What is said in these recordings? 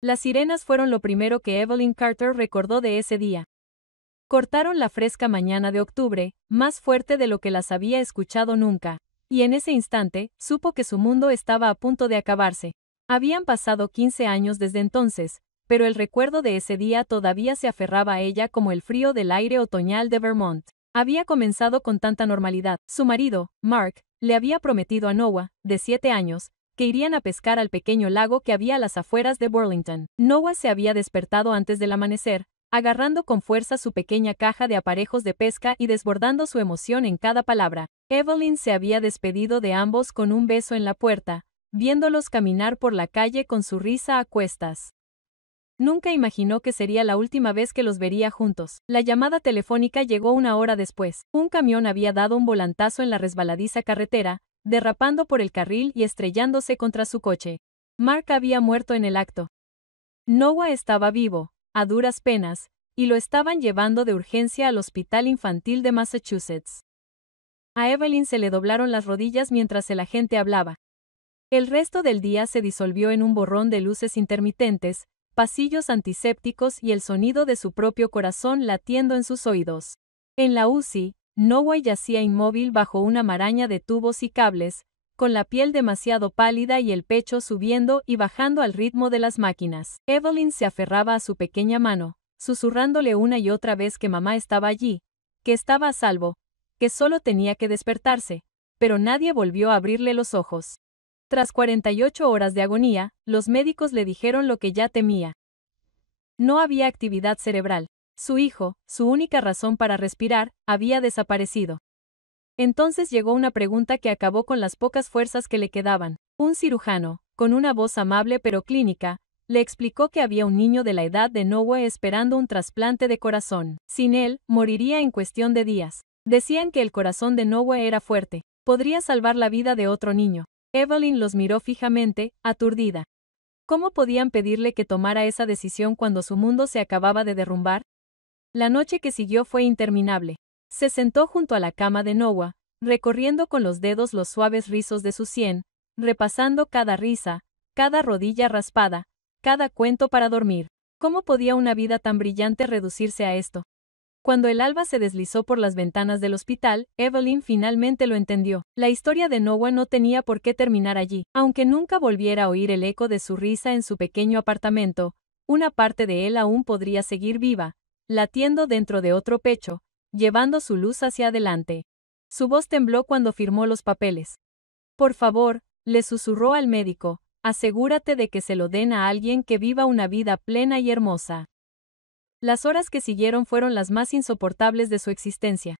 Las sirenas fueron lo primero que Evelyn Carter recordó de ese día. Cortaron la fresca mañana de octubre, más fuerte de lo que las había escuchado nunca, y en ese instante, supo que su mundo estaba a punto de acabarse. Habían pasado 15 años desde entonces, pero el recuerdo de ese día todavía se aferraba a ella como el frío del aire otoñal de Vermont. Había comenzado con tanta normalidad. Su marido, Mark, le había prometido a Noah, de 7 años, que irían a pescar al pequeño lago que había a las afueras de Burlington. Noah se había despertado antes del amanecer, agarrando con fuerza su pequeña caja de aparejos de pesca y desbordando su emoción en cada palabra. Evelyn se había despedido de ambos con un beso en la puerta, viéndolos caminar por la calle con su risa a cuestas. Nunca imaginó que sería la última vez que los vería juntos. La llamada telefónica llegó una hora después. Un camión había dado un volantazo en la resbaladiza carretera, derrapando por el carril y estrellándose contra su coche. Mark había muerto en el acto. Noah estaba vivo, a duras penas, y lo estaban llevando de urgencia al Hospital Infantil de Massachusetts. A Evelyn se le doblaron las rodillas mientras el agente hablaba. El resto del día se disolvió en un borrón de luces intermitentes, pasillos antisépticos y el sonido de su propio corazón latiendo en sus oídos. En la UCI, Noah yacía inmóvil bajo una maraña de tubos y cables, con la piel demasiado pálida y el pecho subiendo y bajando al ritmo de las máquinas. Evelyn se aferraba a su pequeña mano, susurrándole una y otra vez que mamá estaba allí, que estaba a salvo, que solo tenía que despertarse, pero nadie volvió a abrirle los ojos. Tras 48 horas de agonía, los médicos le dijeron lo que ya temía. No había actividad cerebral. Su hijo, su única razón para respirar, había desaparecido. Entonces llegó una pregunta que acabó con las pocas fuerzas que le quedaban. Un cirujano, con una voz amable pero clínica, le explicó que había un niño de la edad de Noah esperando un trasplante de corazón. Sin él, moriría en cuestión de días. Decían que el corazón de Noah era fuerte. Podría salvar la vida de otro niño. Evelyn los miró fijamente, aturdida. ¿Cómo podían pedirle que tomara esa decisión cuando su mundo se acababa de derrumbar? La noche que siguió fue interminable. Se sentó junto a la cama de Noah, recorriendo con los dedos los suaves rizos de su sien, repasando cada risa, cada rodilla raspada, cada cuento para dormir. ¿Cómo podía una vida tan brillante reducirse a esto? Cuando el alba se deslizó por las ventanas del hospital, Evelyn finalmente lo entendió. La historia de Noah no tenía por qué terminar allí. Aunque nunca volviera a oír el eco de su risa en su pequeño apartamento, una parte de él aún podría seguir viva, latiendo dentro de otro pecho, llevando su luz hacia adelante. Su voz tembló cuando firmó los papeles. Por favor, le susurró al médico, asegúrate de que se lo den a alguien que viva una vida plena y hermosa. Las horas que siguieron fueron las más insoportables de su existencia.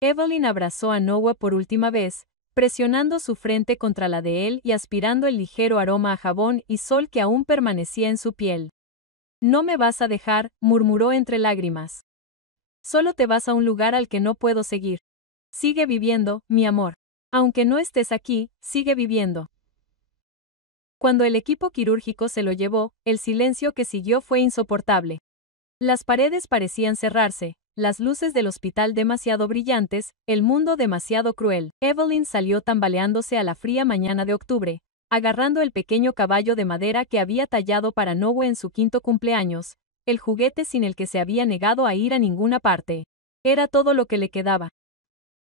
Evelyn abrazó a Noah por última vez, presionando su frente contra la de él y aspirando el ligero aroma a jabón y sol que aún permanecía en su piel. No me vas a dejar, murmuró entre lágrimas. Solo te vas a un lugar al que no puedo seguir. Sigue viviendo, mi amor. Aunque no estés aquí, sigue viviendo. Cuando el equipo quirúrgico se lo llevó, el silencio que siguió fue insoportable. Las paredes parecían cerrarse, las luces del hospital demasiado brillantes, el mundo demasiado cruel. Evelyn salió tambaleándose a la fría mañana de octubre, agarrando el pequeño caballo de madera que había tallado para Noah en su 5º cumpleaños, el juguete sin el que se había negado a ir a ninguna parte. Era todo lo que le quedaba.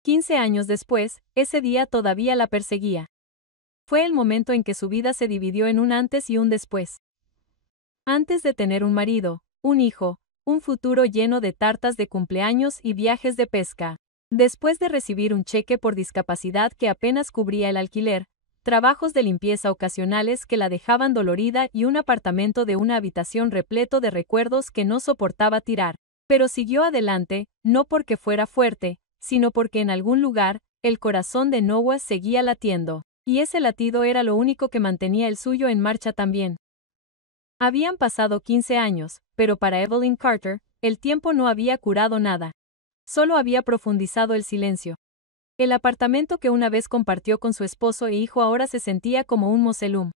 15 años después, ese día todavía la perseguía. Fue el momento en que su vida se dividió en un antes y un después. Antes de tener un marido, un hijo, un futuro lleno de tartas de cumpleaños y viajes de pesca. Después de recibir un cheque por discapacidad que apenas cubría el alquiler, trabajos de limpieza ocasionales que la dejaban dolorida y un apartamento de una habitación repleto de recuerdos que no soportaba tirar. Pero siguió adelante, no porque fuera fuerte, sino porque en algún lugar, el corazón de Noah seguía latiendo. Y ese latido era lo único que mantenía el suyo en marcha también. Habían pasado 15 años, pero para Evelyn Carter, el tiempo no había curado nada. Solo había profundizado el silencio. El apartamento que una vez compartió con su esposo e hijo ahora se sentía como un mausoleo.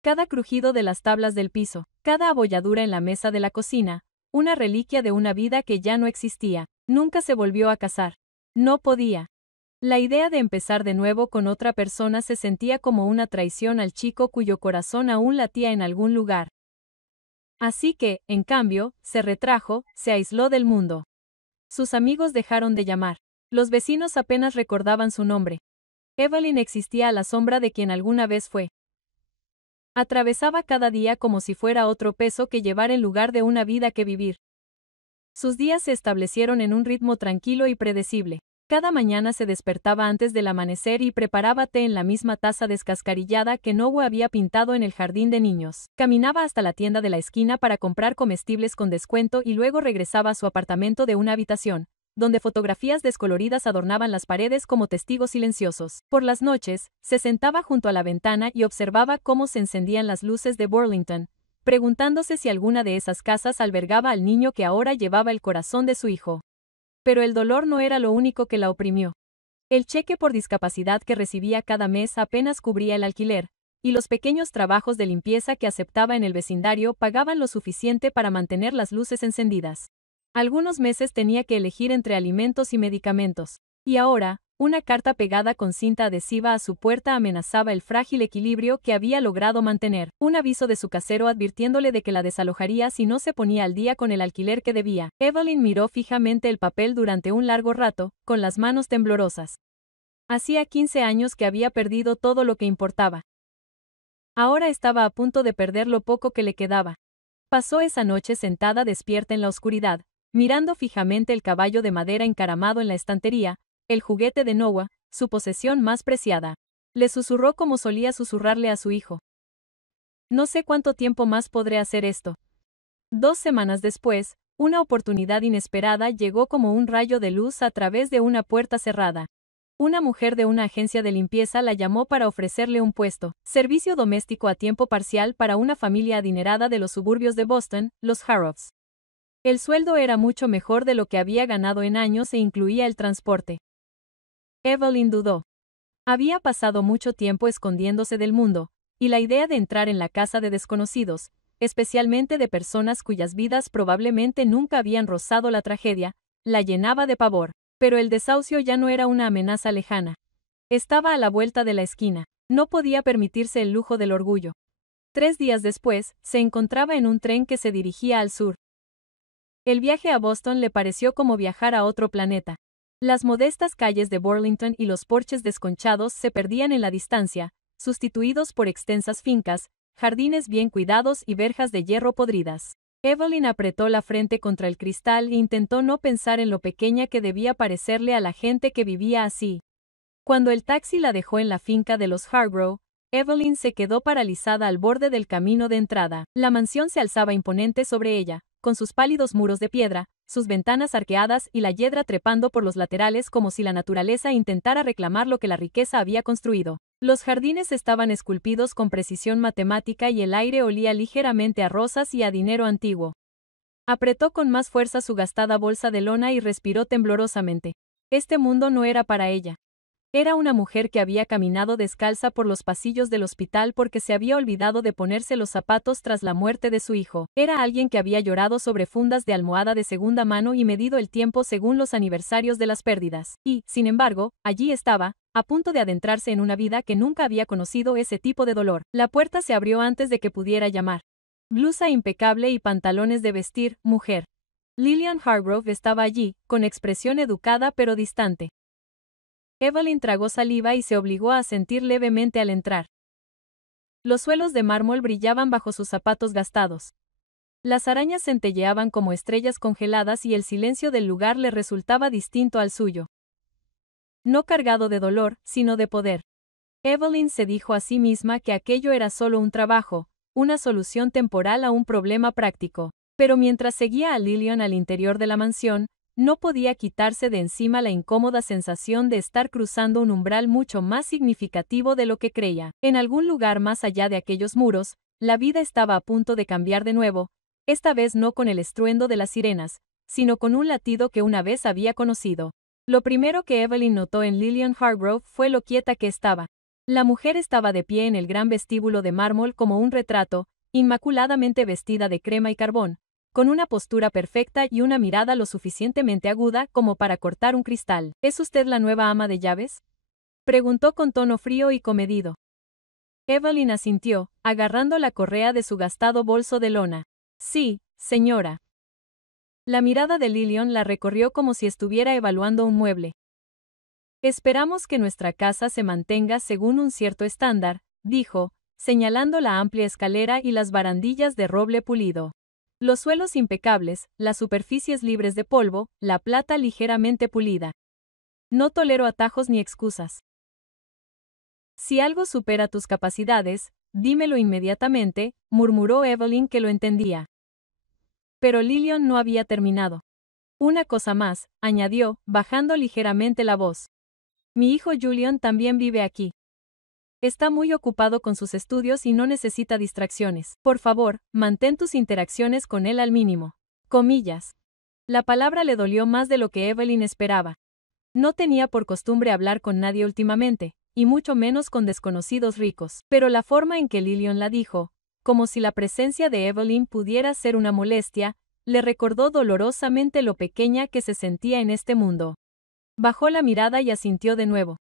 Cada crujido de las tablas del piso, cada abolladura en la mesa de la cocina, una reliquia de una vida que ya no existía. Nunca se volvió a casar. No podía. La idea de empezar de nuevo con otra persona se sentía como una traición al chico cuyo corazón aún latía en algún lugar. Así que, en cambio, se retrajo, se aisló del mundo. Sus amigos dejaron de llamar. Los vecinos apenas recordaban su nombre. Evelyn existía a la sombra de quien alguna vez fue. Atravesaba cada día como si fuera otro peso que llevar en lugar de una vida que vivir. Sus días se establecieron en un ritmo tranquilo y predecible. Cada mañana se despertaba antes del amanecer y preparaba té en la misma taza descascarillada que Noah había pintado en el jardín de niños. Caminaba hasta la tienda de la esquina para comprar comestibles con descuento y luego regresaba a su apartamento de una habitación, donde fotografías descoloridas adornaban las paredes como testigos silenciosos. Por las noches, se sentaba junto a la ventana y observaba cómo se encendían las luces de Burlington, preguntándose si alguna de esas casas albergaba al niño que ahora llevaba el corazón de su hijo. Pero el dolor no era lo único que la oprimió. El cheque por discapacidad que recibía cada mes apenas cubría el alquiler, y los pequeños trabajos de limpieza que aceptaba en el vecindario pagaban lo suficiente para mantener las luces encendidas. Algunos meses tenía que elegir entre alimentos y medicamentos, y ahora, una carta pegada con cinta adhesiva a su puerta amenazaba el frágil equilibrio que había logrado mantener. Un aviso de su casero advirtiéndole de que la desalojaría si no se ponía al día con el alquiler que debía. Evelyn miró fijamente el papel durante un largo rato, con las manos temblorosas. Hacía 15 años que había perdido todo lo que importaba. Ahora estaba a punto de perder lo poco que le quedaba. Pasó esa noche sentada despierta en la oscuridad, mirando fijamente el caballo de madera encaramado en la estantería, el juguete de Noah, su posesión más preciada. Le susurró como solía susurrarle a su hijo. No sé cuánto tiempo más podré hacer esto. 2 semanas después, una oportunidad inesperada llegó como un rayo de luz a través de una puerta cerrada. Una mujer de una agencia de limpieza la llamó para ofrecerle un puesto, servicio doméstico a tiempo parcial para una familia adinerada de los suburbios de Boston, los Harrofs. El sueldo era mucho mejor de lo que había ganado en años e incluía el transporte. Evelyn dudó. Había pasado mucho tiempo escondiéndose del mundo, y la idea de entrar en la casa de desconocidos, especialmente de personas cuyas vidas probablemente nunca habían rozado la tragedia, la llenaba de pavor. Pero el desahucio ya no era una amenaza lejana. Estaba a la vuelta de la esquina. No podía permitirse el lujo del orgullo. 3 días después, se encontraba en un tren que se dirigía al sur. El viaje a Boston le pareció como viajar a otro planeta. Las modestas calles de Burlington y los porches desconchados se perdían en la distancia, sustituidos por extensas fincas, jardines bien cuidados y verjas de hierro podridas. Evelyn apretó la frente contra el cristal e intentó no pensar en lo pequeña que debía parecerle a la gente que vivía así. Cuando el taxi la dejó en la finca de los Hargrove, Evelyn se quedó paralizada al borde del camino de entrada. La mansión se alzaba imponente sobre ella, con sus pálidos muros de piedra, sus ventanas arqueadas y la hiedra trepando por los laterales como si la naturaleza intentara reclamar lo que la riqueza había construido. Los jardines estaban esculpidos con precisión matemática y el aire olía ligeramente a rosas y a dinero antiguo. Apretó con más fuerza su gastada bolsa de lona y respiró temblorosamente. Este mundo no era para ella. Era una mujer que había caminado descalza por los pasillos del hospital porque se había olvidado de ponerse los zapatos tras la muerte de su hijo. Era alguien que había llorado sobre fundas de almohada de segunda mano y medido el tiempo según los aniversarios de las pérdidas. Y, sin embargo, allí estaba, a punto de adentrarse en una vida que nunca había conocido ese tipo de dolor. La puerta se abrió antes de que pudiera llamar. Blusa impecable y pantalones de vestir, mujer. Lillian Hargrove estaba allí, con expresión educada pero distante. Evelyn tragó saliva y se obligó a sentir levemente al entrar. Los suelos de mármol brillaban bajo sus zapatos gastados. Las arañas centelleaban como estrellas congeladas y el silencio del lugar le resultaba distinto al suyo. No cargado de dolor, sino de poder. Evelyn se dijo a sí misma que aquello era solo un trabajo, una solución temporal a un problema práctico. Pero mientras seguía a Lillian al interior de la mansión, no podía quitarse de encima la incómoda sensación de estar cruzando un umbral mucho más significativo de lo que creía. En algún lugar más allá de aquellos muros, la vida estaba a punto de cambiar de nuevo, esta vez no con el estruendo de las sirenas, sino con un latido que una vez había conocido. Lo primero que Evelyn notó en Lillian Hargrove fue lo quieta que estaba. La mujer estaba de pie en el gran vestíbulo de mármol como un retrato, inmaculadamente vestida de crema y carbón, con una postura perfecta y una mirada lo suficientemente aguda como para cortar un cristal. ¿Es usted la nueva ama de llaves? Preguntó con tono frío y comedido. Evelyn asintió, agarrando la correa de su gastado bolso de lona. Sí, señora. La mirada de Lillian la recorrió como si estuviera evaluando un mueble. Esperamos que nuestra casa se mantenga según un cierto estándar, dijo, señalando la amplia escalera y las barandillas de roble pulido. Los suelos impecables, las superficies libres de polvo, la plata ligeramente pulida. No tolero atajos ni excusas. Si algo supera tus capacidades, dímelo inmediatamente, murmuró Evelyn que lo entendía. Pero Lillian no había terminado. Una cosa más, añadió, bajando ligeramente la voz. Mi hijo Julian también vive aquí. Está muy ocupado con sus estudios y no necesita distracciones. Por favor, mantén tus interacciones con él al mínimo. Comillas. La palabra le dolió más de lo que Evelyn esperaba. No tenía por costumbre hablar con nadie últimamente, y mucho menos con desconocidos ricos, pero la forma en que Lillian la dijo, como si la presencia de Evelyn pudiera ser una molestia, le recordó dolorosamente lo pequeña que se sentía en este mundo. Bajó la mirada y asintió de nuevo.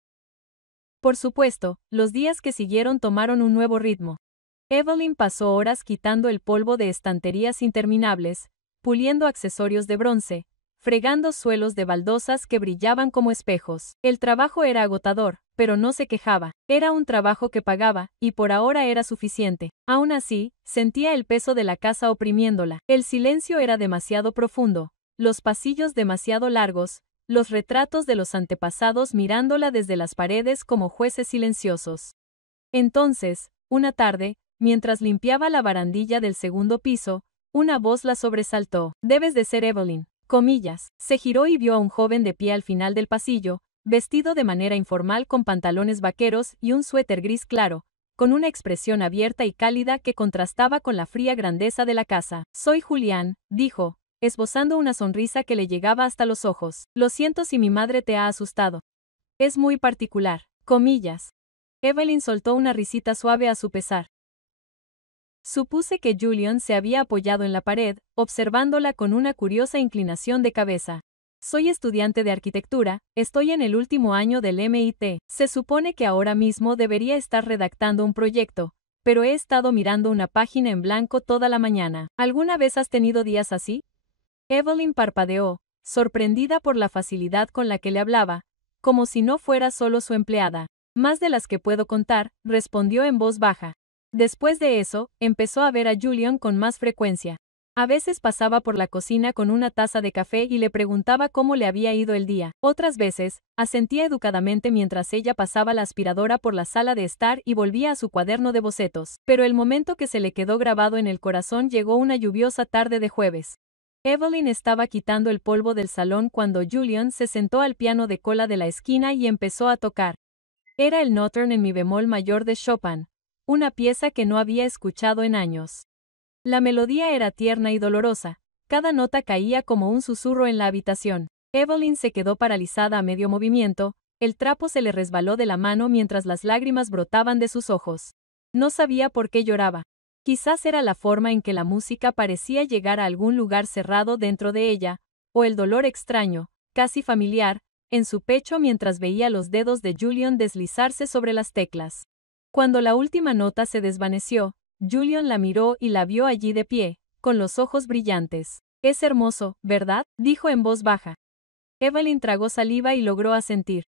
Por supuesto, los días que siguieron tomaron un nuevo ritmo. Evelyn pasó horas quitando el polvo de estanterías interminables, puliendo accesorios de bronce, fregando suelos de baldosas que brillaban como espejos. El trabajo era agotador, pero no se quejaba. Era un trabajo que pagaba, y por ahora era suficiente. Aún así, sentía el peso de la casa oprimiéndola. El silencio era demasiado profundo, los pasillos demasiado largos, los retratos de los antepasados mirándola desde las paredes como jueces silenciosos. Entonces, una tarde, mientras limpiaba la barandilla del segundo piso, una voz la sobresaltó. Debes de ser Evelyn. Comillas. Se giró y vio a un joven de pie al final del pasillo, vestido de manera informal con pantalones vaqueros y un suéter gris claro, con una expresión abierta y cálida que contrastaba con la fría grandeza de la casa. Soy Julián, dijo, esbozando una sonrisa que le llegaba hasta los ojos. Lo siento si mi madre te ha asustado. Es muy particular. Comillas. Evelyn soltó una risita suave a su pesar. Supuse que Julian se había apoyado en la pared, observándola con una curiosa inclinación de cabeza. Soy estudiante de arquitectura, estoy en el último año del MIT. Se supone que ahora mismo debería estar redactando un proyecto, pero he estado mirando una página en blanco toda la mañana. ¿Alguna vez has tenido días así? Evelyn parpadeó, sorprendida por la facilidad con la que le hablaba, como si no fuera solo su empleada. Más de las que puedo contar, respondió en voz baja. Después de eso, empezó a ver a Julian con más frecuencia. A veces pasaba por la cocina con una taza de café y le preguntaba cómo le había ido el día. Otras veces, asentía educadamente mientras ella pasaba la aspiradora por la sala de estar y volvía a su cuaderno de bocetos. Pero el momento que se le quedó grabado en el corazón llegó una lluviosa tarde de jueves. Evelyn estaba quitando el polvo del salón cuando Julian se sentó al piano de cola de la esquina y empezó a tocar. Era el Nocturne en mi bemol mayor de Chopin, una pieza que no había escuchado en años. La melodía era tierna y dolorosa, cada nota caía como un susurro en la habitación. Evelyn se quedó paralizada a medio movimiento, el trapo se le resbaló de la mano mientras las lágrimas brotaban de sus ojos. No sabía por qué lloraba. Quizás era la forma en que la música parecía llegar a algún lugar cerrado dentro de ella, o el dolor extraño, casi familiar, en su pecho mientras veía los dedos de Julian deslizarse sobre las teclas. Cuando la última nota se desvaneció, Julian la miró y la vio allí de pie, con los ojos brillantes. Es hermoso, ¿verdad?, dijo en voz baja. Evelyn tragó saliva y logró asentir.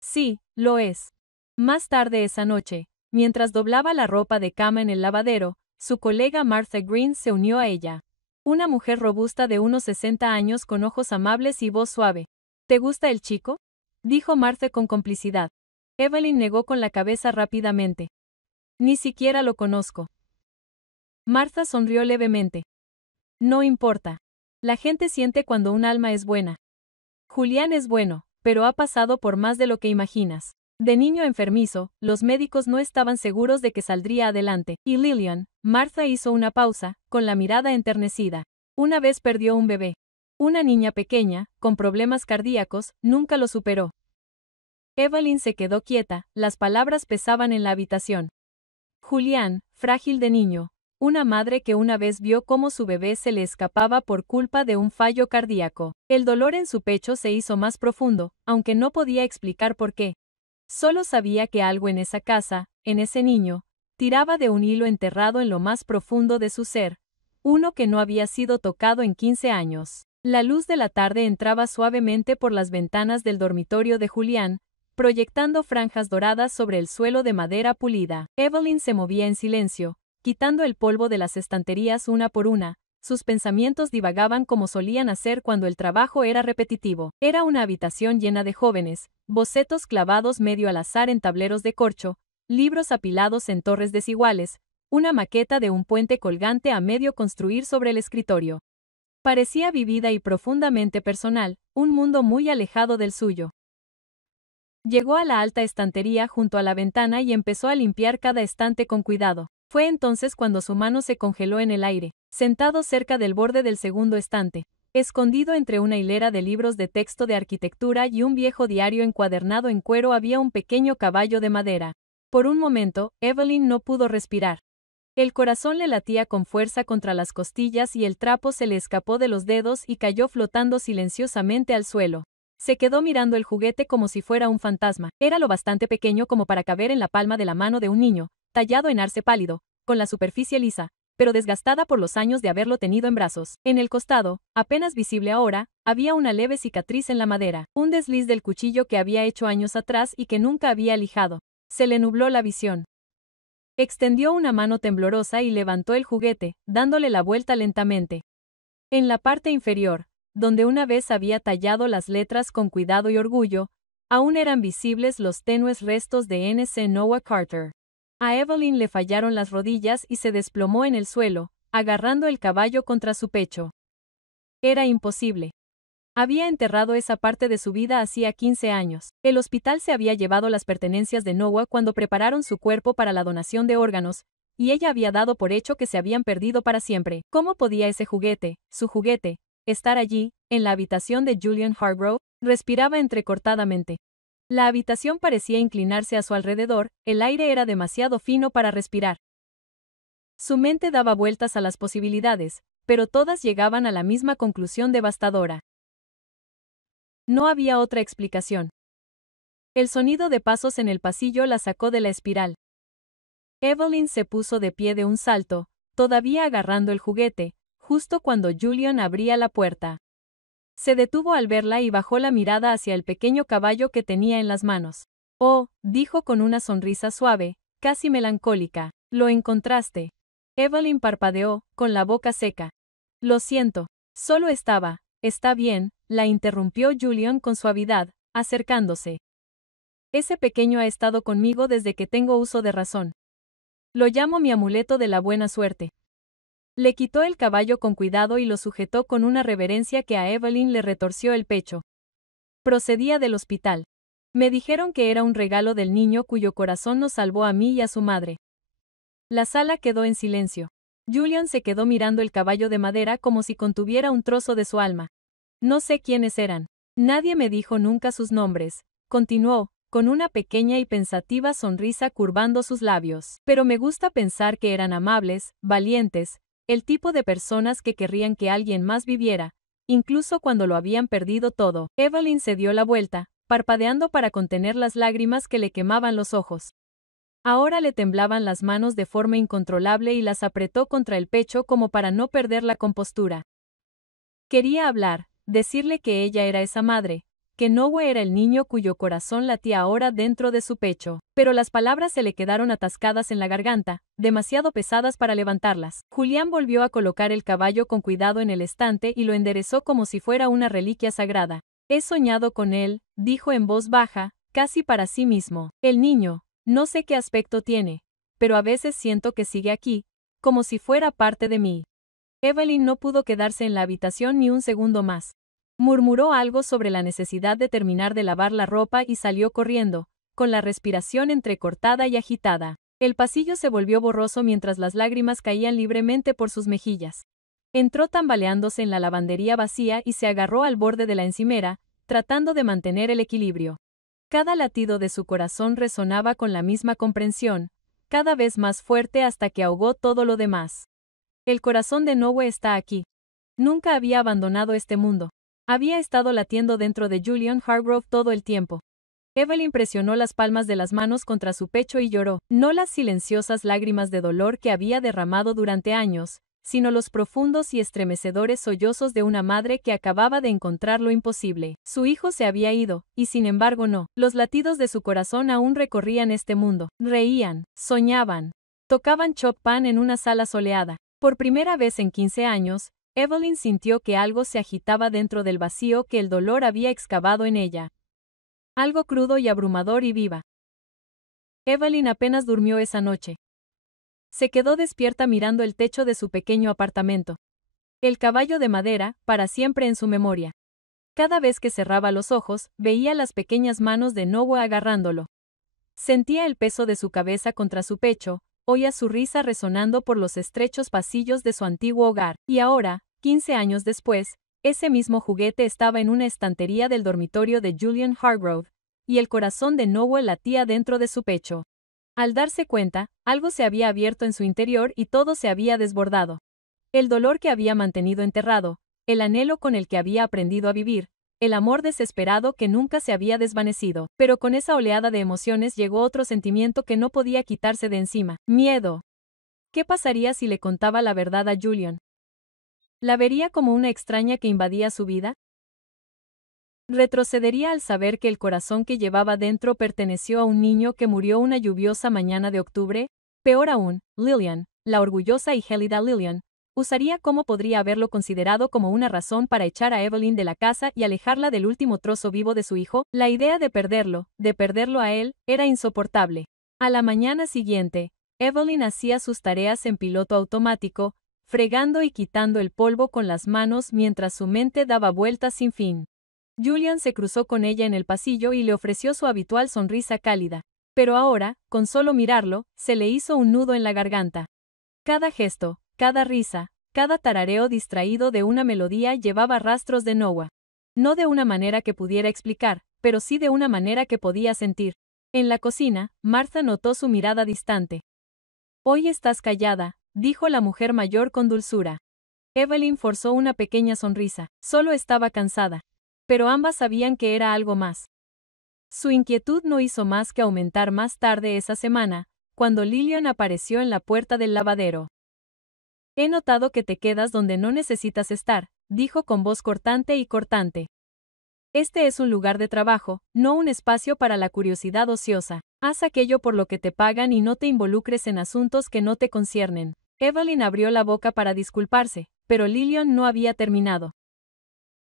Sí, lo es. Más tarde esa noche, mientras doblaba la ropa de cama en el lavadero, su colega Martha Green se unió a ella. Una mujer robusta de unos 60 años con ojos amables y voz suave. ¿Te gusta el chico?, dijo Martha con complicidad. Evelyn negó con la cabeza rápidamente. Ni siquiera lo conozco. Martha sonrió levemente. No importa. La gente siente cuando un alma es buena. Julián es bueno, pero ha pasado por más de lo que imaginas. De niño enfermizo, los médicos no estaban seguros de que saldría adelante, y Lillian, Martha hizo una pausa, con la mirada enternecida. Una vez perdió un bebé. Una niña pequeña, con problemas cardíacos, nunca lo superó. Evelyn se quedó quieta, las palabras pesaban en la habitación. Julián, frágil de niño, una madre que una vez vio cómo su bebé se le escapaba por culpa de un fallo cardíaco. El dolor en su pecho se hizo más profundo, aunque no podía explicar por qué. Solo sabía que algo en esa casa, en ese niño, tiraba de un hilo enterrado en lo más profundo de su ser, uno que no había sido tocado en 15 años. La luz de la tarde entraba suavemente por las ventanas del dormitorio de Julián, proyectando franjas doradas sobre el suelo de madera pulida. Evelyn se movía en silencio, quitando el polvo de las estanterías una por una. Sus pensamientos divagaban como solían hacer cuando el trabajo era repetitivo. Era una habitación llena de jóvenes, bocetos clavados medio al azar en tableros de corcho, libros apilados en torres desiguales, una maqueta de un puente colgante a medio construir sobre el escritorio. Parecía vivida y profundamente personal, un mundo muy alejado del suyo. Llegó a la alta estantería junto a la ventana y empezó a limpiar cada estante con cuidado. Fue entonces cuando su mano se congeló en el aire, sentado cerca del borde del segundo estante, escondido entre una hilera de libros de texto de arquitectura y un viejo diario encuadernado en cuero había un pequeño caballo de madera. Por un momento, Evelyn no pudo respirar. El corazón le latía con fuerza contra las costillas y el trapo se le escapó de los dedos y cayó flotando silenciosamente al suelo. Se quedó mirando el juguete como si fuera un fantasma. Era lo bastante pequeño como para caber en la palma de la mano de un niño, tallado en arce pálido, con la superficie lisa, pero desgastada por los años de haberlo tenido en brazos. En el costado, apenas visible ahora, había una leve cicatriz en la madera, un desliz del cuchillo que había hecho años atrás y que nunca había lijado. Se le nubló la visión. Extendió una mano temblorosa y levantó el juguete, dándole la vuelta lentamente. En la parte inferior, donde una vez había tallado las letras con cuidado y orgullo, aún eran visibles los tenues restos de N.C. Noah Carter. A Evelyn le fallaron las rodillas y se desplomó en el suelo, agarrando el caballo contra su pecho. Era imposible. Había enterrado esa parte de su vida hacía 15 años. El hospital se había llevado las pertenencias de Noah cuando prepararon su cuerpo para la donación de órganos, y ella había dado por hecho que se habían perdido para siempre. ¿Cómo podía ese juguete, su juguete, estar allí, en la habitación de Julian Harborough? Respiraba entrecortadamente. La habitación parecía inclinarse a su alrededor, el aire era demasiado fino para respirar. Su mente daba vueltas a las posibilidades, pero todas llegaban a la misma conclusión devastadora. No había otra explicación. El sonido de pasos en el pasillo la sacó de la espiral. Evelyn se puso de pie de un salto, todavía agarrando el juguete, justo cuando Julian abría la puerta. Se detuvo al verla y bajó la mirada hacia el pequeño caballo que tenía en las manos. Oh, dijo con una sonrisa suave, casi melancólica. Lo encontraste. Evelyn parpadeó, con la boca seca. Lo siento. Solo estaba. Está bien, la interrumpió Julian con suavidad, acercándose. Ese pequeño ha estado conmigo desde que tengo uso de razón. Lo llamo mi amuleto de la buena suerte. Le quitó el caballo con cuidado y lo sujetó con una reverencia que a Evelyn le retorció el pecho. Procedía del hospital. Me dijeron que era un regalo del niño cuyo corazón nos salvó a mí y a su madre. La sala quedó en silencio. Julian se quedó mirando el caballo de madera como si contuviera un trozo de su alma. No sé quiénes eran. Nadie me dijo nunca sus nombres, continuó, con una pequeña y pensativa sonrisa curvando sus labios. Pero me gusta pensar que eran amables, valientes, el tipo de personas que querrían que alguien más viviera, incluso cuando lo habían perdido todo. Evelyn se dio la vuelta, parpadeando para contener las lágrimas que le quemaban los ojos. Ahora le temblaban las manos de forma incontrolable y las apretó contra el pecho como para no perder la compostura. Quería hablar, decirle que ella era esa madre, que Noah era el niño cuyo corazón latía ahora dentro de su pecho, pero las palabras se le quedaron atascadas en la garganta, demasiado pesadas para levantarlas. Julián volvió a colocar el caballo con cuidado en el estante y lo enderezó como si fuera una reliquia sagrada. He soñado con él, dijo en voz baja, casi para sí mismo. El niño, no sé qué aspecto tiene, pero a veces siento que sigue aquí, como si fuera parte de mí. Evelyn no pudo quedarse en la habitación ni un segundo más. Murmuró algo sobre la necesidad de terminar de lavar la ropa y salió corriendo, con la respiración entrecortada y agitada. El pasillo se volvió borroso mientras las lágrimas caían libremente por sus mejillas. Entró tambaleándose en la lavandería vacía y se agarró al borde de la encimera, tratando de mantener el equilibrio. Cada latido de su corazón resonaba con la misma comprensión. cada vez más fuerte hasta que ahogó todo lo demás. El corazón de Noah está aquí. Nunca había abandonado este mundo. Había estado latiendo dentro de Julian Hargrove todo el tiempo. Evelyn presionó las palmas de las manos contra su pecho y lloró, no las silenciosas lágrimas de dolor que había derramado durante años, sino los profundos y estremecedores sollozos de una madre que acababa de encontrar lo imposible. Su hijo se había ido, y sin embargo no. Los latidos de su corazón aún recorrían este mundo. Reían, soñaban, tocaban Chopin en una sala soleada. Por primera vez en 15 años, Evelyn sintió que algo se agitaba dentro del vacío que el dolor había excavado en ella. Algo crudo y abrumador y viva. Evelyn apenas durmió esa noche. Se quedó despierta mirando el techo de su pequeño apartamento. El caballo de madera, para siempre en su memoria. Cada vez que cerraba los ojos, veía las pequeñas manos de Noah agarrándolo. Sentía el peso de su cabeza contra su pecho, oía su risa resonando por los estrechos pasillos de su antiguo hogar, y ahora, 15 años después, ese mismo juguete estaba en una estantería del dormitorio de Julian Hargrove, y el corazón de Noah latía dentro de su pecho. Al darse cuenta, algo se había abierto en su interior y todo se había desbordado. El dolor que había mantenido enterrado, el anhelo con el que había aprendido a vivir, el amor desesperado que nunca se había desvanecido, pero con esa oleada de emociones llegó otro sentimiento que no podía quitarse de encima: miedo. ¿Qué pasaría si le contaba la verdad a Julian? ¿La vería como una extraña que invadía su vida? Retrocedería al saber que el corazón que llevaba dentro perteneció a un niño que murió una lluviosa mañana de octubre. Peor aún, Lillian, la orgullosa y gélida Lillian, usaría cómo podría haberlo considerado como una razón para echar a Evelyn de la casa y alejarla del último trozo vivo de su hijo. La idea de perderlo a él, era insoportable. A la mañana siguiente, Evelyn hacía sus tareas en piloto automático, fregando y quitando el polvo con las manos mientras su mente daba vueltas sin fin. Julian se cruzó con ella en el pasillo y le ofreció su habitual sonrisa cálida. Pero ahora, con solo mirarlo, se le hizo un nudo en la garganta. Cada gesto, cada risa, cada tarareo distraído de una melodía llevaba rastros de Noah. No de una manera que pudiera explicar, pero sí de una manera que podía sentir. En la cocina, Martha notó su mirada distante. «Hoy estás callada», dijo la mujer mayor con dulzura. Evelyn forzó una pequeña sonrisa. Solo estaba cansada. Pero ambas sabían que era algo más. Su inquietud no hizo más que aumentar más tarde esa semana, cuando Lillian apareció en la puerta del lavadero. «He notado que te quedas donde no necesitas estar», dijo con voz cortante y cortante. «Este es un lugar de trabajo, no un espacio para la curiosidad ociosa. Haz aquello por lo que te pagan y no te involucres en asuntos que no te conciernen». Evelyn abrió la boca para disculparse, pero Lillian no había terminado.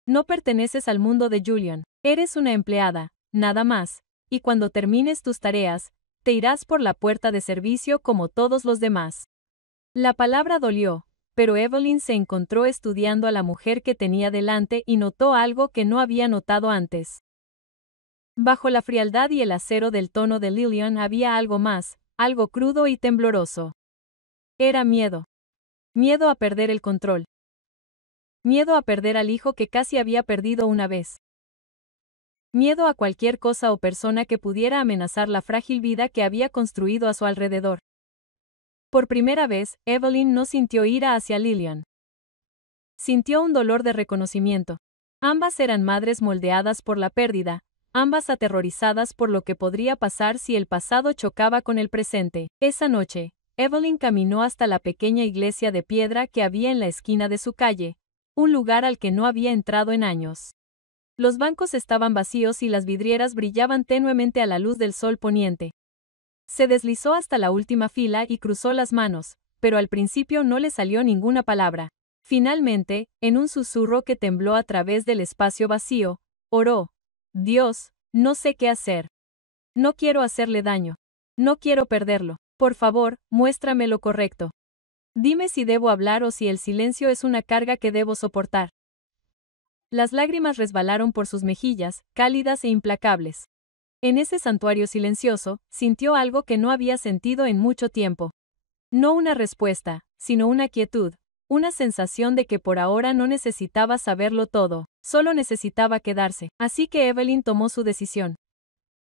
«No perteneces al mundo de Julian. Eres una empleada, nada más, y cuando termines tus tareas, te irás por la puerta de servicio como todos los demás». La palabra dolió, pero Evelyn se encontró estudiando a la mujer que tenía delante y notó algo que no había notado antes. Bajo la frialdad y el acero del tono de Lillian había algo más, algo crudo y tembloroso. Era miedo. Miedo a perder el control. Miedo a perder al hijo que casi había perdido una vez. Miedo a cualquier cosa o persona que pudiera amenazar la frágil vida que había construido a su alrededor. Por primera vez, Evelyn no sintió ira hacia Lillian. Sintió un dolor de reconocimiento. Ambas eran madres moldeadas por la pérdida, ambas aterrorizadas por lo que podría pasar si el pasado chocaba con el presente. Esa noche, Evelyn caminó hasta la pequeña iglesia de piedra que había en la esquina de su calle, un lugar al que no había entrado en años. Los bancos estaban vacíos y las vidrieras brillaban tenuemente a la luz del sol poniente. Se deslizó hasta la última fila y cruzó las manos, pero al principio no le salió ninguna palabra. Finalmente, en un susurro que tembló a través del espacio vacío, oró: «Dios, no sé qué hacer. No quiero hacerle daño. No quiero perderlo. Por favor, muéstrame lo correcto. Dime si debo hablar o si el silencio es una carga que debo soportar». Las lágrimas resbalaron por sus mejillas, cálidas e implacables. En ese santuario silencioso, sintió algo que no había sentido en mucho tiempo. No una respuesta, sino una quietud, una sensación de que por ahora no necesitaba saberlo todo, solo necesitaba quedarse. Así que Evelyn tomó su decisión.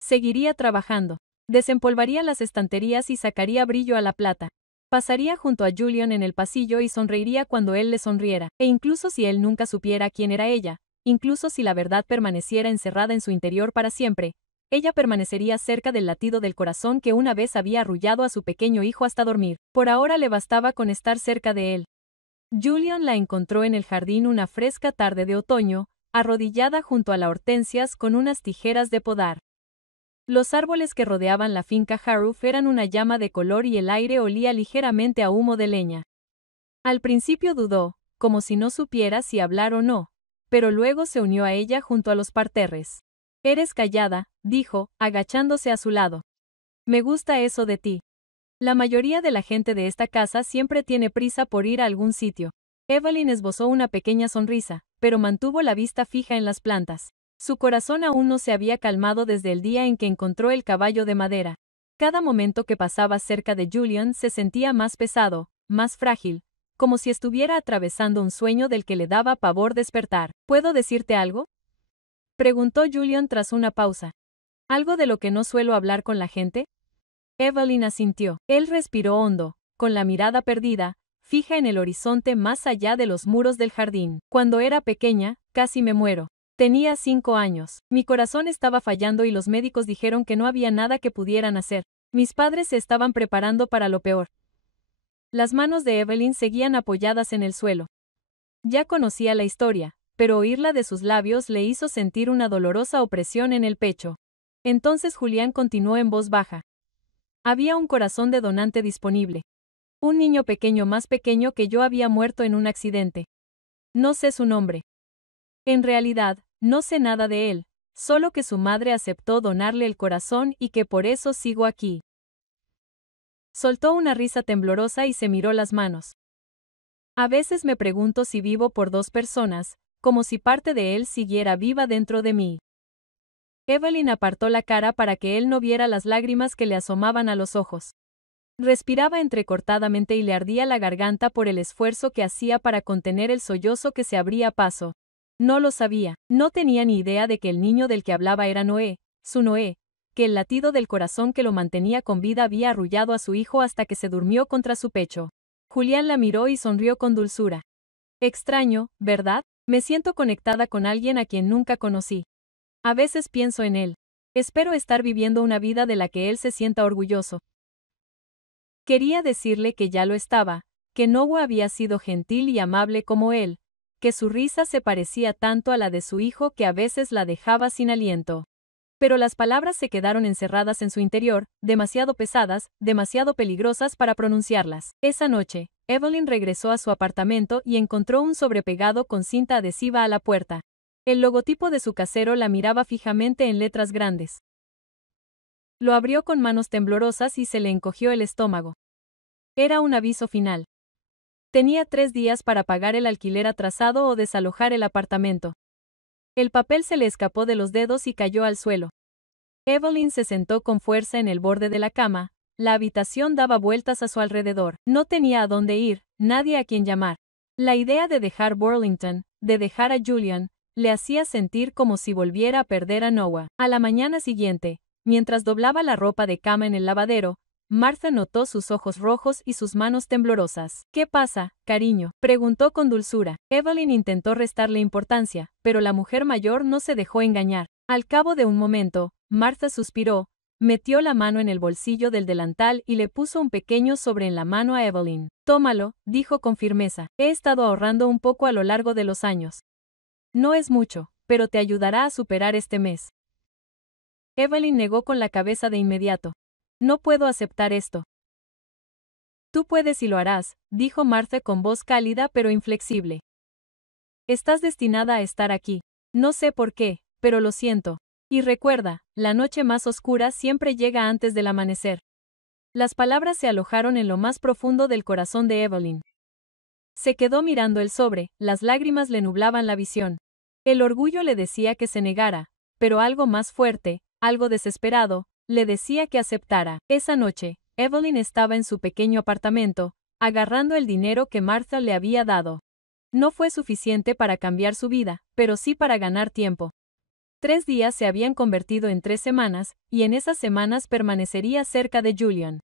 Seguiría trabajando. Desempolvaría las estanterías y sacaría brillo a la plata. Pasaría junto a Julian en el pasillo y sonreiría cuando él le sonriera, e incluso si él nunca supiera quién era ella, incluso si la verdad permaneciera encerrada en su interior para siempre, ella permanecería cerca del latido del corazón que una vez había arrullado a su pequeño hijo hasta dormir. Por ahora le bastaba con estar cerca de él. Julian la encontró en el jardín una fresca tarde de otoño, arrodillada junto a las hortensias con unas tijeras de podar. Los árboles que rodeaban la finca Harroof eran una llama de color y el aire olía ligeramente a humo de leña. Al principio dudó, como si no supiera si hablar o no, pero luego se unió a ella junto a los parterres. «Eres callada», dijo, agachándose a su lado. «Me gusta eso de ti. La mayoría de la gente de esta casa siempre tiene prisa por ir a algún sitio». Evelyn esbozó una pequeña sonrisa, pero mantuvo la vista fija en las plantas. Su corazón aún no se había calmado desde el día en que encontró el caballo de madera. Cada momento que pasaba cerca de Julian se sentía más pesado, más frágil, como si estuviera atravesando un sueño del que le daba pavor despertar. ¿Puedo decirte algo?, preguntó Julian tras una pausa. ¿Algo de lo que no suelo hablar con la gente? Evelyn asintió. Él respiró hondo, con la mirada perdida, fija en el horizonte más allá de los muros del jardín. Cuando era pequeña, casi me muero. Tenía 5 años. Mi corazón estaba fallando y los médicos dijeron que no había nada que pudieran hacer. Mis padres se estaban preparando para lo peor. Las manos de Evelyn seguían apoyadas en el suelo. Ya conocía la historia, pero oírla de sus labios le hizo sentir una dolorosa opresión en el pecho. Entonces Julián continuó en voz baja. Había un corazón de donante disponible. Un niño pequeño más pequeño que yo había muerto en un accidente. No sé su nombre. En realidad, no sé nada de él, solo que su madre aceptó donarle el corazón y que por eso sigo aquí. Soltó una risa temblorosa y se miró las manos. A veces me pregunto si vivo por 2 personas, como si parte de él siguiera viva dentro de mí. Evelyn apartó la cara para que él no viera las lágrimas que le asomaban a los ojos. Respiraba entrecortadamente y le ardía la garganta por el esfuerzo que hacía para contener el sollozo que se abría paso. No lo sabía, no tenía ni idea de que el niño del que hablaba era Noé, su Noé, que el latido del corazón que lo mantenía con vida había arrullado a su hijo hasta que se durmió contra su pecho. Julián la miró y sonrió con dulzura. Extraño, ¿verdad? Me siento conectada con alguien a quien nunca conocí. A veces pienso en él. Espero estar viviendo una vida de la que él se sienta orgulloso. Quería decirle que ya lo estaba, que Noah había sido gentil y amable como él, que su risa se parecía tanto a la de su hijo que a veces la dejaba sin aliento. Pero las palabras se quedaron encerradas en su interior, demasiado pesadas, demasiado peligrosas para pronunciarlas. Esa noche, Evelyn regresó a su apartamento y encontró un sobre pegado con cinta adhesiva a la puerta. El logotipo de su casero la miraba fijamente en letras grandes. Lo abrió con manos temblorosas y se le encogió el estómago. Era un aviso final. Tenía 3 días para pagar el alquiler atrasado o desalojar el apartamento. El papel se le escapó de los dedos y cayó al suelo. Evelyn se sentó con fuerza en el borde de la cama. La habitación daba vueltas a su alrededor. No tenía a dónde ir, nadie a quien llamar. La idea de dejar Burlington, de dejar a Julian, le hacía sentir como si volviera a perder a Noah. A la mañana siguiente, mientras doblaba la ropa de cama en el lavadero, Martha notó sus ojos rojos y sus manos temblorosas. «¿Qué pasa, cariño?», preguntó con dulzura. Evelyn intentó restarle importancia, pero la mujer mayor no se dejó engañar. Al cabo de un momento, Martha suspiró, metió la mano en el bolsillo del delantal y le puso un pequeño sobre en la mano a Evelyn. «Tómalo», dijo con firmeza. «He estado ahorrando un poco a lo largo de los años. No es mucho, pero te ayudará a superar este mes». Evelyn negó con la cabeza de inmediato. «No puedo aceptar esto». «Tú puedes y lo harás», dijo Martha con voz cálida pero inflexible. «Estás destinada a estar aquí. No sé por qué, pero lo siento. Y recuerda, la noche más oscura siempre llega antes del amanecer». Las palabras se alojaron en lo más profundo del corazón de Evelyn. Se quedó mirando el sobre, las lágrimas le nublaban la visión. El orgullo le decía que se negara, pero algo más fuerte, algo desesperado, le decía que aceptara. Esa noche, Evelyn estaba en su pequeño apartamento, agarrando el dinero que Martha le había dado. No fue suficiente para cambiar su vida, pero sí para ganar tiempo. 3 días se habían convertido en 3 semanas, y en esas semanas permanecería cerca de Julian.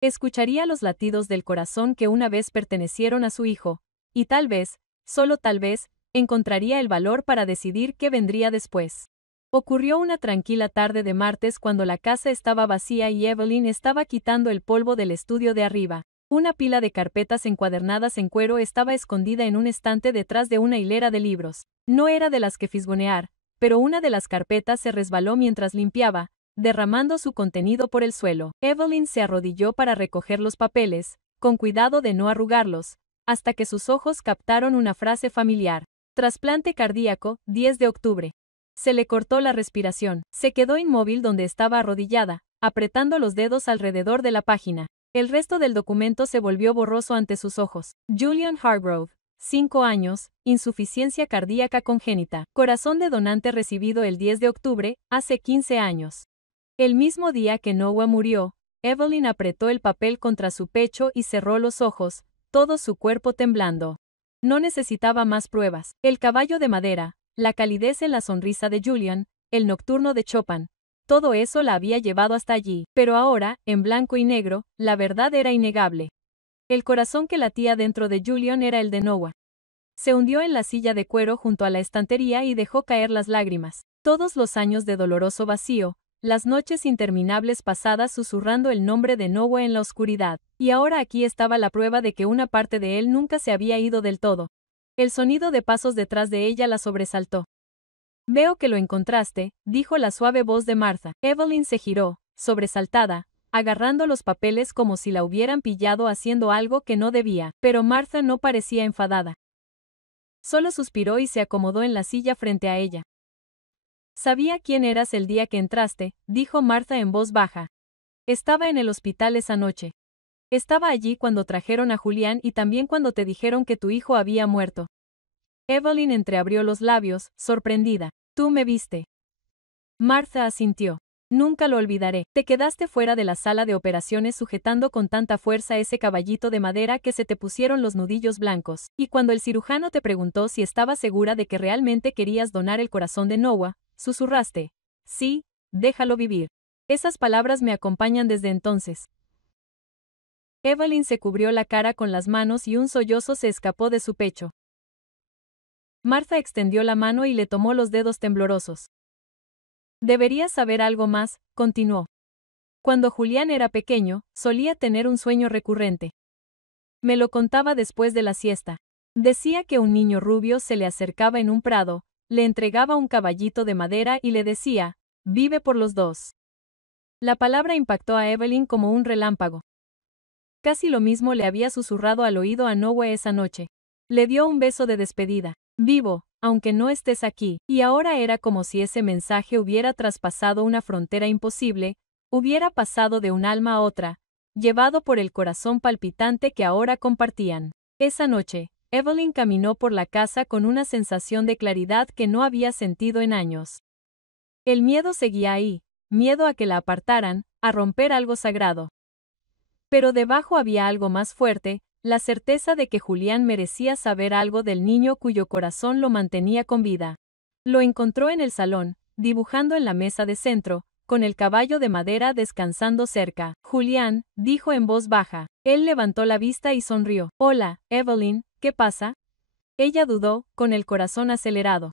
Escucharía los latidos del corazón que una vez pertenecieron a su hijo, y tal vez, solo tal vez, encontraría el valor para decidir qué vendría después. Ocurrió una tranquila tarde de martes cuando la casa estaba vacía y Evelyn estaba quitando el polvo del estudio de arriba. Una pila de carpetas encuadernadas en cuero estaba escondida en un estante detrás de una hilera de libros. No era de las que fisgonear, pero una de las carpetas se resbaló mientras limpiaba, derramando su contenido por el suelo. Evelyn se arrodilló para recoger los papeles, con cuidado de no arrugarlos, hasta que sus ojos captaron una frase familiar. Trasplante cardíaco, 10 de octubre. Se le cortó la respiración. Se quedó inmóvil donde estaba arrodillada, apretando los dedos alrededor de la página. El resto del documento se volvió borroso ante sus ojos. Julian Hargrove, 5 años, insuficiencia cardíaca congénita, corazón de donante recibido el 10 de octubre, hace 15 años. El mismo día que Noah murió, Evelyn apretó el papel contra su pecho y cerró los ojos, todo su cuerpo temblando. No necesitaba más pruebas. El caballo de madera, la calidez en la sonrisa de Julian, el nocturno de Chopin, todo eso la había llevado hasta allí, pero ahora, en blanco y negro, la verdad era innegable. El corazón que latía dentro de Julian era el de Noah. Se hundió en la silla de cuero junto a la estantería y dejó caer las lágrimas. Todos los años de doloroso vacío, las noches interminables pasadas susurrando el nombre de Noah en la oscuridad, y ahora aquí estaba la prueba de que una parte de él nunca se había ido del todo. El sonido de pasos detrás de ella la sobresaltó. Veo que lo encontraste, dijo la suave voz de Martha. Evelyn se giró, sobresaltada, agarrando los papeles como si la hubieran pillado haciendo algo que no debía, pero Martha no parecía enfadada. Solo suspiró y se acomodó en la silla frente a ella. Sabía quién eras el día que entraste, dijo Martha en voz baja. Estaba en el hospital esa noche. Estaba allí cuando trajeron a Julián y también cuando te dijeron que tu hijo había muerto. Evelyn entreabrió los labios, sorprendida. Tú me viste. Martha asintió. Nunca lo olvidaré. Te quedaste fuera de la sala de operaciones sujetando con tanta fuerza ese caballito de madera que se te pusieron los nudillos blancos, y cuando el cirujano te preguntó si estaba segura de que realmente querías donar el corazón de Noah, susurraste. Sí, déjalo vivir. Esas palabras me acompañan desde entonces. Evelyn se cubrió la cara con las manos y un sollozo se escapó de su pecho. Martha extendió la mano y le tomó los dedos temblorosos. Deberías saber algo más, continuó. Cuando Julián era pequeño, solía tener un sueño recurrente. Me lo contaba después de la siesta. Decía que un niño rubio se le acercaba en un prado, le entregaba un caballito de madera y le decía, vive por los dos. La palabra impactó a Evelyn como un relámpago. Casi lo mismo le había susurrado al oído a Noah esa noche. Le dio un beso de despedida. Vivo, aunque no estés aquí, y ahora era como si ese mensaje hubiera traspasado una frontera imposible, hubiera pasado de un alma a otra, llevado por el corazón palpitante que ahora compartían. Esa noche, Evelyn caminó por la casa con una sensación de claridad que no había sentido en años. El miedo seguía ahí, miedo a que la apartaran, a romper algo sagrado. Pero debajo había algo más fuerte, la certeza de que Julián merecía saber algo del niño cuyo corazón lo mantenía con vida. Lo encontró en el salón, dibujando en la mesa de centro, con el caballo de madera descansando cerca. Julián, dijo en voz baja. Él levantó la vista y sonrió. Hola, Evelyn, ¿qué pasa? Ella dudó, con el corazón acelerado.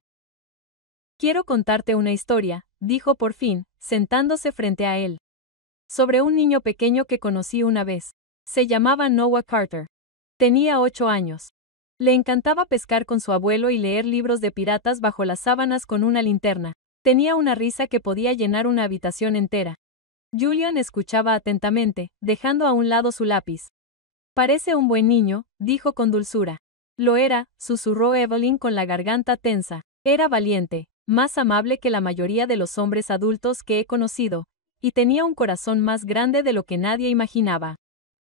Quiero contarte una historia, dijo por fin, sentándose frente a él. Sobre un niño pequeño que conocí una vez. Se llamaba Noah Carter. Tenía 8 años. Le encantaba pescar con su abuelo y leer libros de piratas bajo las sábanas con una linterna. Tenía una risa que podía llenar una habitación entera. Julian escuchaba atentamente, dejando a un lado su lápiz. Parece un buen niño, dijo con dulzura. Lo era, susurró Evelyn con la garganta tensa. Era valiente, más amable que la mayoría de los hombres adultos que he conocido, y tenía un corazón más grande de lo que nadie imaginaba.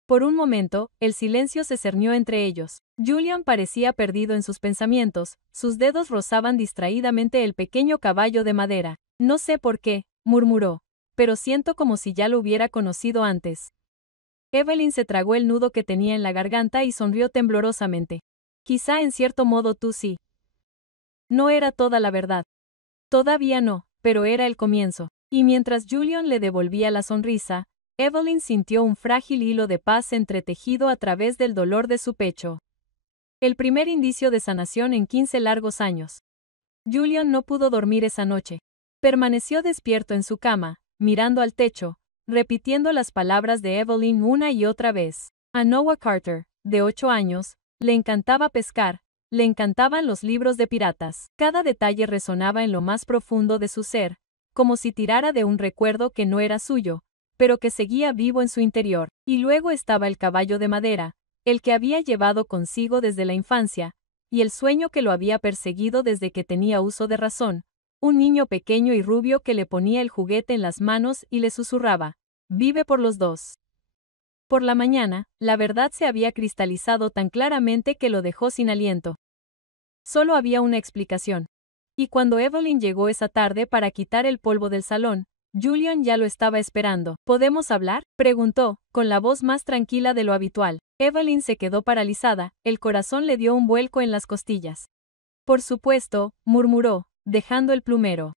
Por un momento, el silencio se cernió entre ellos. Julian parecía perdido en sus pensamientos, sus dedos rozaban distraídamente el pequeño caballo de madera. No sé por qué, murmuró, pero siento como si ya lo hubiera conocido antes. Evelyn se tragó el nudo que tenía en la garganta y sonrió temblorosamente. Quizá en cierto modo tú sí. No era toda la verdad. Todavía no, pero era el comienzo. Y mientras Julian le devolvía la sonrisa, Evelyn sintió un frágil hilo de paz entretejido a través del dolor de su pecho. El primer indicio de sanación en 15 largos años. Julian no pudo dormir esa noche. Permaneció despierto en su cama, mirando al techo, repitiendo las palabras de Evelyn una y otra vez. A Noah Carter, de 8 años, le encantaba pescar, le encantaban los libros de piratas. Cada detalle resonaba en lo más profundo de su ser, como si tirara de un recuerdo que no era suyo, pero que seguía vivo en su interior. Y luego estaba el caballo de madera, el que había llevado consigo desde la infancia, y el sueño que lo había perseguido desde que tenía uso de razón, un niño pequeño y rubio que le ponía el juguete en las manos y le susurraba, «Vive por los dos». Por la mañana, la verdad se había cristalizado tan claramente que lo dejó sin aliento. Solo había una explicación. Y cuando Evelyn llegó esa tarde para quitar el polvo del salón, Julian ya lo estaba esperando. ¿Podemos hablar?, preguntó, con la voz más tranquila de lo habitual. Evelyn se quedó paralizada, el corazón le dio un vuelco en las costillas. Por supuesto, murmuró, dejando el plumero.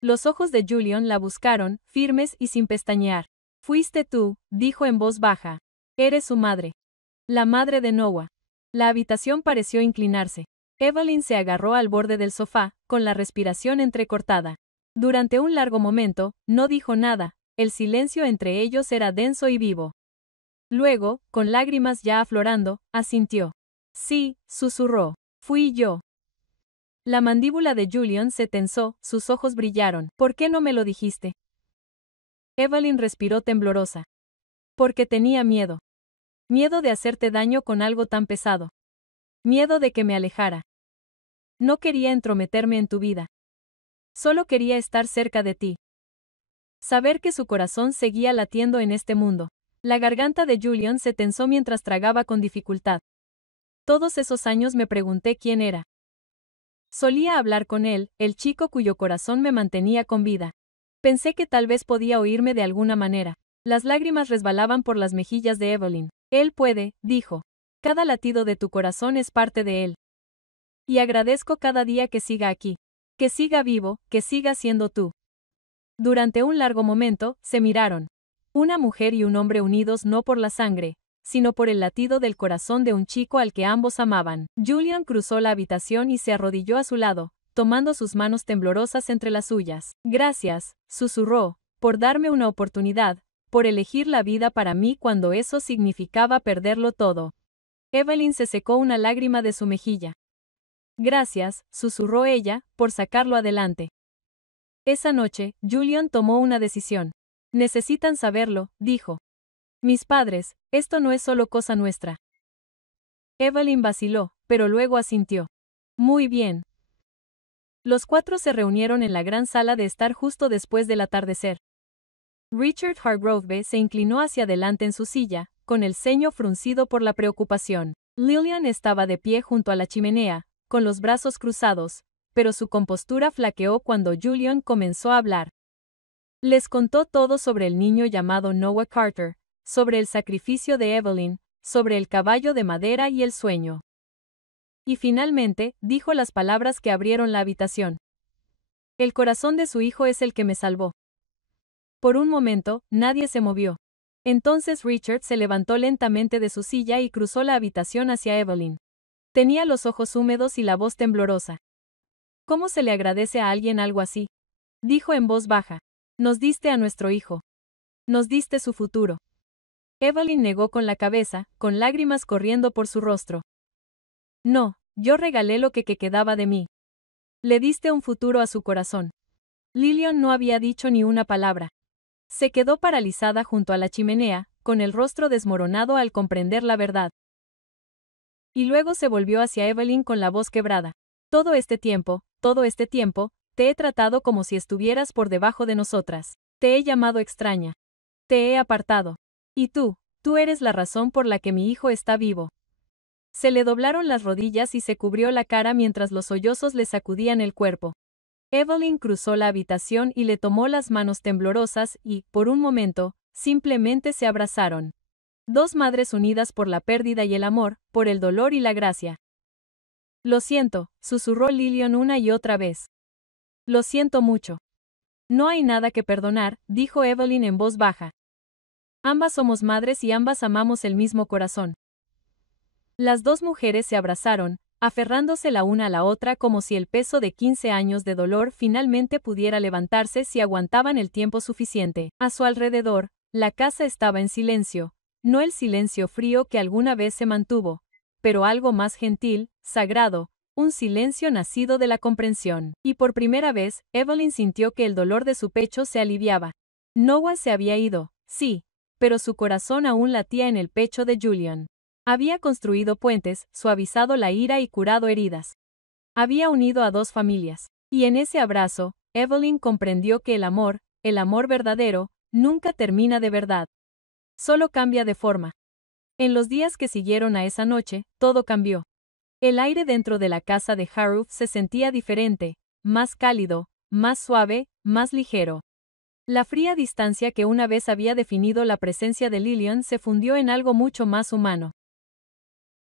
Los ojos de Julian la buscaron, firmes y sin pestañear. Fuiste tú, dijo en voz baja. Eres su madre. La madre de Noah. La habitación pareció inclinarse. Evelyn se agarró al borde del sofá, con la respiración entrecortada. Durante un largo momento, no dijo nada, el silencio entre ellos era denso y vivo. Luego, con lágrimas ya aflorando, asintió. Sí, susurró. Fui yo. La mandíbula de Julian se tensó, sus ojos brillaron. ¿Por qué no me lo dijiste? Evelyn respiró temblorosa. Porque tenía miedo. Miedo de hacerte daño con algo tan pesado. Miedo de que me alejara. No quería entrometerme en tu vida. Solo quería estar cerca de ti. Saber que su corazón seguía latiendo en este mundo. La garganta de Julian se tensó mientras tragaba con dificultad. Todos esos años me pregunté quién era. Solía hablar con él, el chico cuyo corazón me mantenía con vida. Pensé que tal vez podía oírme de alguna manera. Las lágrimas resbalaban por las mejillas de Evelyn. Él puede, dijo. Cada latido de tu corazón es parte de él. Y agradezco cada día que siga aquí. Que siga vivo, que siga siendo tú. Durante un largo momento, se miraron. Una mujer y un hombre unidos no por la sangre, sino por el latido del corazón de un chico al que ambos amaban. Julian cruzó la habitación y se arrodilló a su lado, tomando sus manos temblorosas entre las suyas. Gracias, susurró, por darme una oportunidad, por elegir la vida para mí cuando eso significaba perderlo todo. Evelyn se secó una lágrima de su mejilla. Gracias, susurró ella, por sacarlo adelante. Esa noche, Julian tomó una decisión. Necesitan saberlo, dijo. Mis padres, esto no es solo cosa nuestra. Evelyn vaciló, pero luego asintió. Muy bien. Los cuatro se reunieron en la gran sala de estar justo después del atardecer. Richard Hargrove se inclinó hacia adelante en su silla, con el ceño fruncido por la preocupación. Lillian estaba de pie junto a la chimenea, con los brazos cruzados, pero su compostura flaqueó cuando Julian comenzó a hablar. Les contó todo sobre el niño llamado Noah Carter, sobre el sacrificio de Evelyn, sobre el caballo de madera y el sueño. Y finalmente, dijo las palabras que abrieron la habitación. El corazón de su hijo es el que me salvó. Por un momento, nadie se movió. Entonces Richard se levantó lentamente de su silla y cruzó la habitación hacia Evelyn. Tenía los ojos húmedos y la voz temblorosa. ¿Cómo se le agradece a alguien algo así? Dijo en voz baja. Nos diste a nuestro hijo. Nos diste su futuro. Evelyn negó con la cabeza, con lágrimas corriendo por su rostro. No, yo regalé lo que quedaba de mí. Le diste un futuro a su corazón. Lillian no había dicho ni una palabra. Se quedó paralizada junto a la chimenea, con el rostro desmoronado al comprender la verdad. Y luego se volvió hacia Evelyn con la voz quebrada. Todo este tiempo, te he tratado como si estuvieras por debajo de nosotras. Te he llamado extraña. Te he apartado. Y tú eres la razón por la que mi hijo está vivo. Se le doblaron las rodillas y se cubrió la cara mientras los sollozos le sacudían el cuerpo. Evelyn cruzó la habitación y le tomó las manos temblorosas y, por un momento, simplemente se abrazaron. Dos madres unidas por la pérdida y el amor, por el dolor y la gracia. Lo siento, susurró Lillian una y otra vez. Lo siento mucho. No hay nada que perdonar, dijo Evelyn en voz baja. Ambas somos madres y ambas amamos el mismo corazón. Las dos mujeres se abrazaron, aferrándose la una a la otra como si el peso de 15 años de dolor finalmente pudiera levantarse si aguantaban el tiempo suficiente. A su alrededor, la casa estaba en silencio, no el silencio frío que alguna vez se mantuvo, pero algo más gentil, sagrado, un silencio nacido de la comprensión. Y por primera vez, Evelyn sintió que el dolor de su pecho se aliviaba. Noah se había ido, sí, pero su corazón aún latía en el pecho de Julian. Había construido puentes, suavizado la ira y curado heridas. Había unido a dos familias. Y en ese abrazo, Evelyn comprendió que el amor verdadero, nunca termina de verdad. Solo cambia de forma. En los días que siguieron a esa noche, todo cambió. El aire dentro de la casa de Harrowth se sentía diferente, más cálido, más suave, más ligero. La fría distancia que una vez había definido la presencia de Lillian se fundió en algo mucho más humano.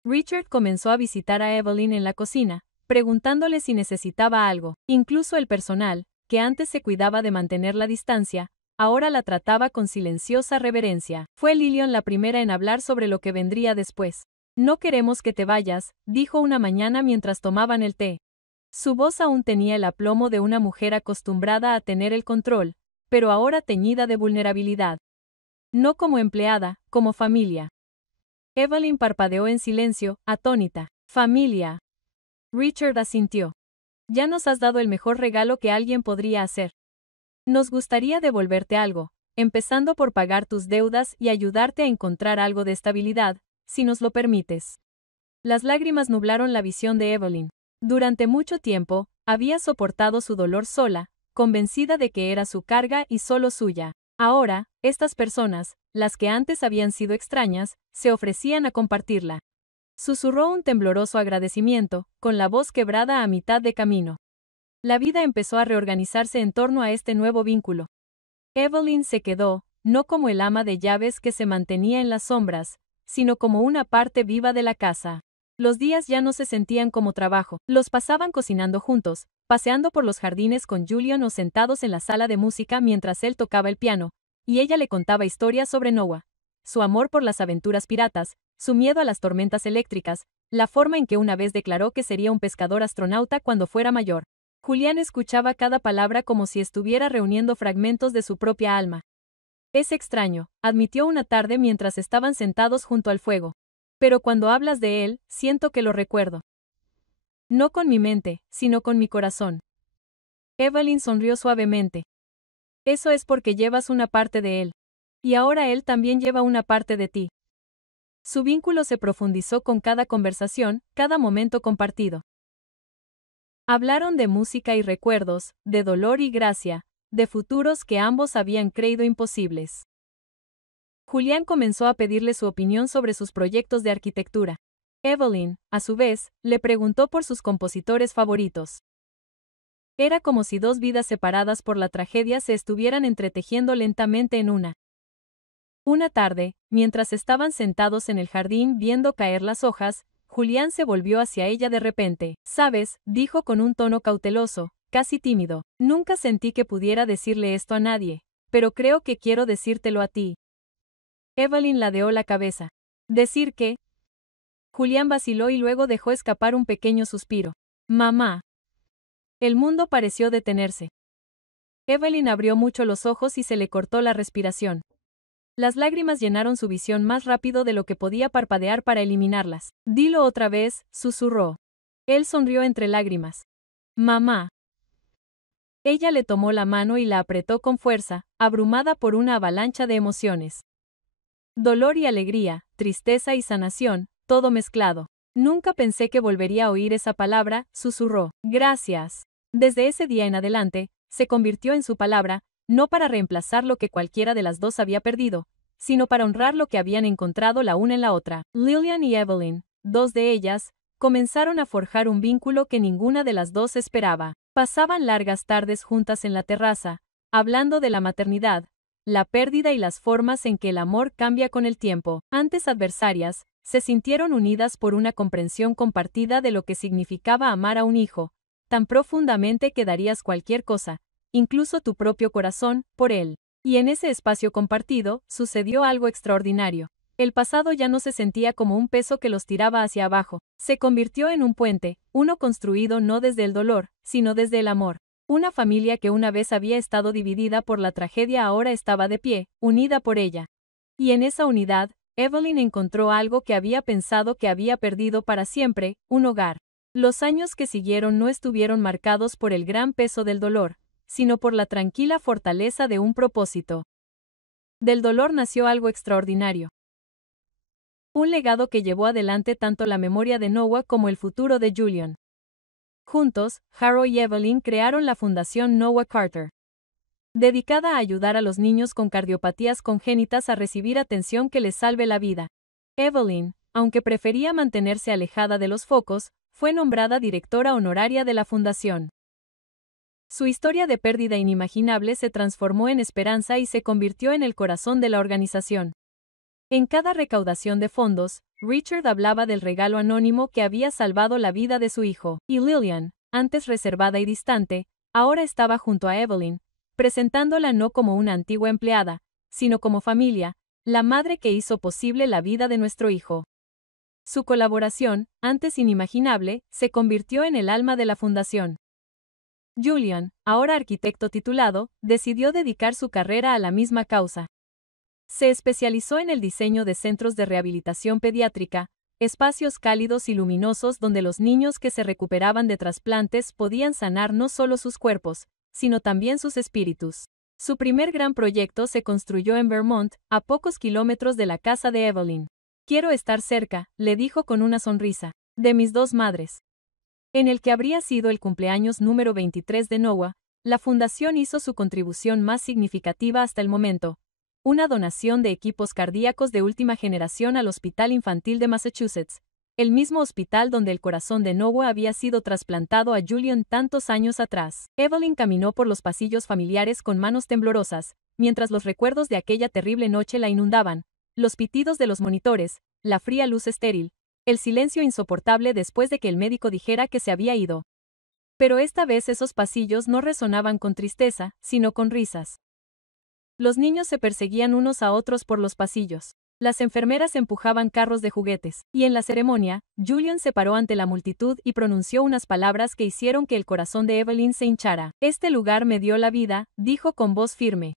Richard comenzó a visitar a Evelyn en la cocina, preguntándole si necesitaba algo. Incluso el personal, que antes se cuidaba de mantener la distancia, ahora la trataba con silenciosa reverencia. Fue Lillian la primera en hablar sobre lo que vendría después. No queremos que te vayas, dijo una mañana mientras tomaban el té. Su voz aún tenía el aplomo de una mujer acostumbrada a tener el control, pero ahora teñida de vulnerabilidad. No como empleada, como familia. Evelyn parpadeó en silencio, atónita. Familia. Richard asintió. Ya nos has dado el mejor regalo que alguien podría hacer. Nos gustaría devolverte algo, empezando por pagar tus deudas y ayudarte a encontrar algo de estabilidad, si nos lo permites. Las lágrimas nublaron la visión de Evelyn. Durante mucho tiempo, había soportado su dolor sola, convencida de que era su carga y solo suya. Ahora, estas personas, las que antes habían sido extrañas, se ofrecían a compartirla. Susurró un tembloroso agradecimiento, con la voz quebrada a mitad de camino. La vida empezó a reorganizarse en torno a este nuevo vínculo. Evelyn se quedó, no como el ama de llaves que se mantenía en las sombras, sino como una parte viva de la casa. Los días ya no se sentían como trabajo, los pasaban cocinando juntos, paseando por los jardines con Julian o sentados en la sala de música mientras él tocaba el piano, y ella le contaba historias sobre Noah, su amor por las aventuras piratas, su miedo a las tormentas eléctricas, la forma en que una vez declaró que sería un pescador astronauta cuando fuera mayor. Julián escuchaba cada palabra como si estuviera reuniendo fragmentos de su propia alma. Es extraño, admitió una tarde mientras estaban sentados junto al fuego. Pero cuando hablas de él, siento que lo recuerdo. No con mi mente, sino con mi corazón. Evelyn sonrió suavemente. Eso es porque llevas una parte de él. Y ahora él también lleva una parte de ti. Su vínculo se profundizó con cada conversación, cada momento compartido. Hablaron de música y recuerdos, de dolor y gracia, de futuros que ambos habían creído imposibles. Julián comenzó a pedirle su opinión sobre sus proyectos de arquitectura. Evelyn, a su vez, le preguntó por sus compositores favoritos. Era como si dos vidas separadas por la tragedia se estuvieran entretejiendo lentamente en una. Una tarde, mientras estaban sentados en el jardín viendo caer las hojas, Julián se volvió hacia ella de repente. «Sabes», dijo con un tono cauteloso, casi tímido, «nunca sentí que pudiera decirle esto a nadie, pero creo que quiero decírtelo a ti». Evelyn ladeó la cabeza. ¿Decir qué? Julián vaciló y luego dejó escapar un pequeño suspiro. «Mamá». El mundo pareció detenerse. Evelyn abrió mucho los ojos y se le cortó la respiración. Las lágrimas llenaron su visión más rápido de lo que podía parpadear para eliminarlas. «Dilo otra vez», susurró. Él sonrió entre lágrimas. «Mamá». Ella le tomó la mano y la apretó con fuerza, abrumada por una avalancha de emociones. Dolor y alegría, tristeza y sanación, todo mezclado. «Nunca pensé que volvería a oír esa palabra», susurró. «Gracias». Desde ese día en adelante, se convirtió en su palabra, no para reemplazar lo que cualquiera de las dos había perdido, sino para honrar lo que habían encontrado la una en la otra. Lillian y Evelyn, dos de ellas, comenzaron a forjar un vínculo que ninguna de las dos esperaba. Pasaban largas tardes juntas en la terraza, hablando de la maternidad, la pérdida y las formas en que el amor cambia con el tiempo. Antes adversarias, se sintieron unidas por una comprensión compartida de lo que significaba amar a un hijo, tan profundamente que darías cualquier cosa, incluso tu propio corazón, por él. Y en ese espacio compartido, sucedió algo extraordinario. El pasado ya no se sentía como un peso que los tiraba hacia abajo, se convirtió en un puente, uno construido no desde el dolor, sino desde el amor. Una familia que una vez había estado dividida por la tragedia ahora estaba de pie, unida por ella. Y en esa unidad, Evelyn encontró algo que había pensado que había perdido para siempre, un hogar. Los años que siguieron no estuvieron marcados por el gran peso del dolor, sino por la tranquila fortaleza de un propósito. Del dolor nació algo extraordinario. Un legado que llevó adelante tanto la memoria de Noah como el futuro de Julian. Juntos, Harrow y Evelyn crearon la Fundación Noah Carter, dedicada a ayudar a los niños con cardiopatías congénitas a recibir atención que les salve la vida. Evelyn, aunque prefería mantenerse alejada de los focos, fue nombrada directora honoraria de la fundación. Su historia de pérdida inimaginable se transformó en esperanza y se convirtió en el corazón de la organización. En cada recaudación de fondos, Richard hablaba del regalo anónimo que había salvado la vida de su hijo, y Lillian, antes reservada y distante, ahora estaba junto a Evelyn, presentándola no como una antigua empleada, sino como familia, la madre que hizo posible la vida de nuestro hijo. Su colaboración, antes inimaginable, se convirtió en el alma de la fundación. Julian, ahora arquitecto titulado, decidió dedicar su carrera a la misma causa. Se especializó en el diseño de centros de rehabilitación pediátrica, espacios cálidos y luminosos donde los niños que se recuperaban de trasplantes podían sanar no solo sus cuerpos, sino también sus espíritus. Su primer gran proyecto se construyó en Vermont, a pocos kilómetros de la casa de Evelyn. Quiero estar cerca, le dijo con una sonrisa, de mis dos madres. En el que habría sido el cumpleaños número 23 de Noah, la fundación hizo su contribución más significativa hasta el momento, una donación de equipos cardíacos de última generación al Hospital Infantil de Massachusetts, el mismo hospital donde el corazón de Noah había sido trasplantado a Julian tantos años atrás. Evelyn caminó por los pasillos familiares con manos temblorosas, mientras los recuerdos de aquella terrible noche la inundaban, los pitidos de los monitores, la fría luz estéril, el silencio insoportable después de que el médico dijera que se había ido. Pero esta vez esos pasillos no resonaban con tristeza, sino con risas. Los niños se perseguían unos a otros por los pasillos. Las enfermeras empujaban carros de juguetes, y en la ceremonia, Julian se paró ante la multitud y pronunció unas palabras que hicieron que el corazón de Evelyn se hinchara. Este lugar me dio la vida, dijo con voz firme.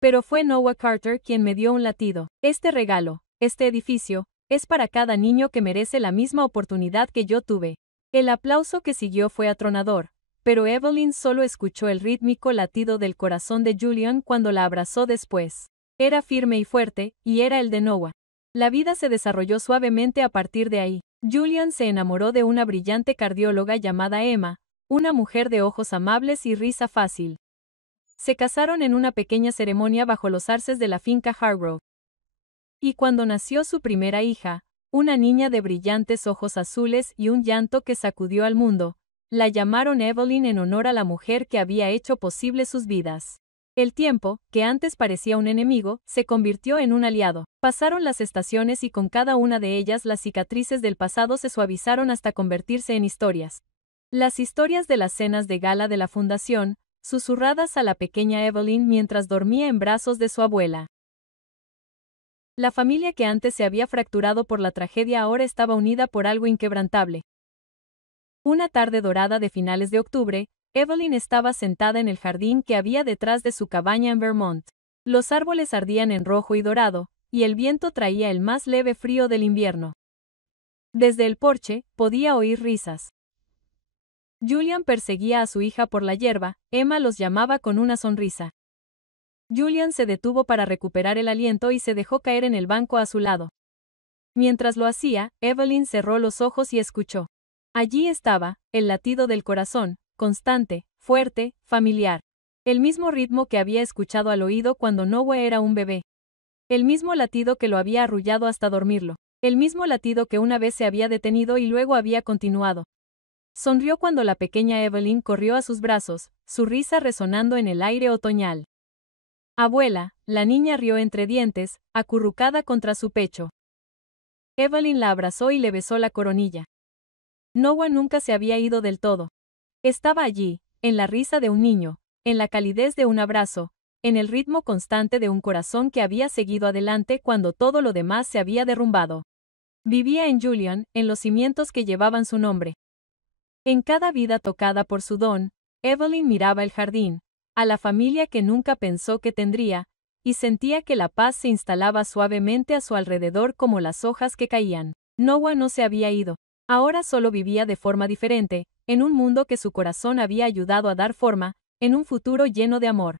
Pero fue Noah Carter quien me dio un latido. Este regalo, este edificio, es para cada niño que merece la misma oportunidad que yo tuve. El aplauso que siguió fue atronador, pero Evelyn solo escuchó el rítmico latido del corazón de Julian cuando la abrazó después. Era firme y fuerte, y era el de Noah. La vida se desarrolló suavemente a partir de ahí. Julian se enamoró de una brillante cardióloga llamada Emma, una mujer de ojos amables y risa fácil. Se casaron en una pequeña ceremonia bajo los arces de la finca Hargrove. Y cuando nació su primera hija, una niña de brillantes ojos azules y un llanto que sacudió al mundo, la llamaron Evelyn en honor a la mujer que había hecho posible sus vidas. El tiempo, que antes parecía un enemigo, se convirtió en un aliado. Pasaron las estaciones y con cada una de ellas las cicatrices del pasado se suavizaron hasta convertirse en historias. Las historias de las cenas de gala de la fundación, susurradas a la pequeña Evelyn mientras dormía en brazos de su abuela. La familia que antes se había fracturado por la tragedia ahora estaba unida por algo inquebrantable. Una tarde dorada de finales de octubre, Evelyn estaba sentada en el jardín que había detrás de su cabaña en Vermont. Los árboles ardían en rojo y dorado, y el viento traía el más leve frío del invierno. Desde el porche, podía oír risas. Julian perseguía a su hija por la hierba, Emma los llamaba con una sonrisa. Julian se detuvo para recuperar el aliento y se dejó caer en el banco a su lado. Mientras lo hacía, Evelyn cerró los ojos y escuchó. Allí estaba, el latido del corazón, constante, fuerte, familiar. El mismo ritmo que había escuchado al oído cuando Noah era un bebé. El mismo latido que lo había arrullado hasta dormirlo. El mismo latido que una vez se había detenido y luego había continuado. Sonrió cuando la pequeña Evelyn corrió a sus brazos, su risa resonando en el aire otoñal. Abuela, la niña rió entre dientes, acurrucada contra su pecho. Evelyn la abrazó y le besó la coronilla. Noah nunca se había ido del todo. Estaba allí, en la risa de un niño, en la calidez de un abrazo, en el ritmo constante de un corazón que había seguido adelante cuando todo lo demás se había derrumbado. Vivía en Julian, en los cimientos que llevaban su nombre. En cada vida tocada por su don, Evelyn miraba el jardín, a la familia que nunca pensó que tendría, y sentía que la paz se instalaba suavemente a su alrededor como las hojas que caían. Noah no se había ido. Ahora solo vivía de forma diferente, en un mundo que su corazón había ayudado a dar forma, en un futuro lleno de amor.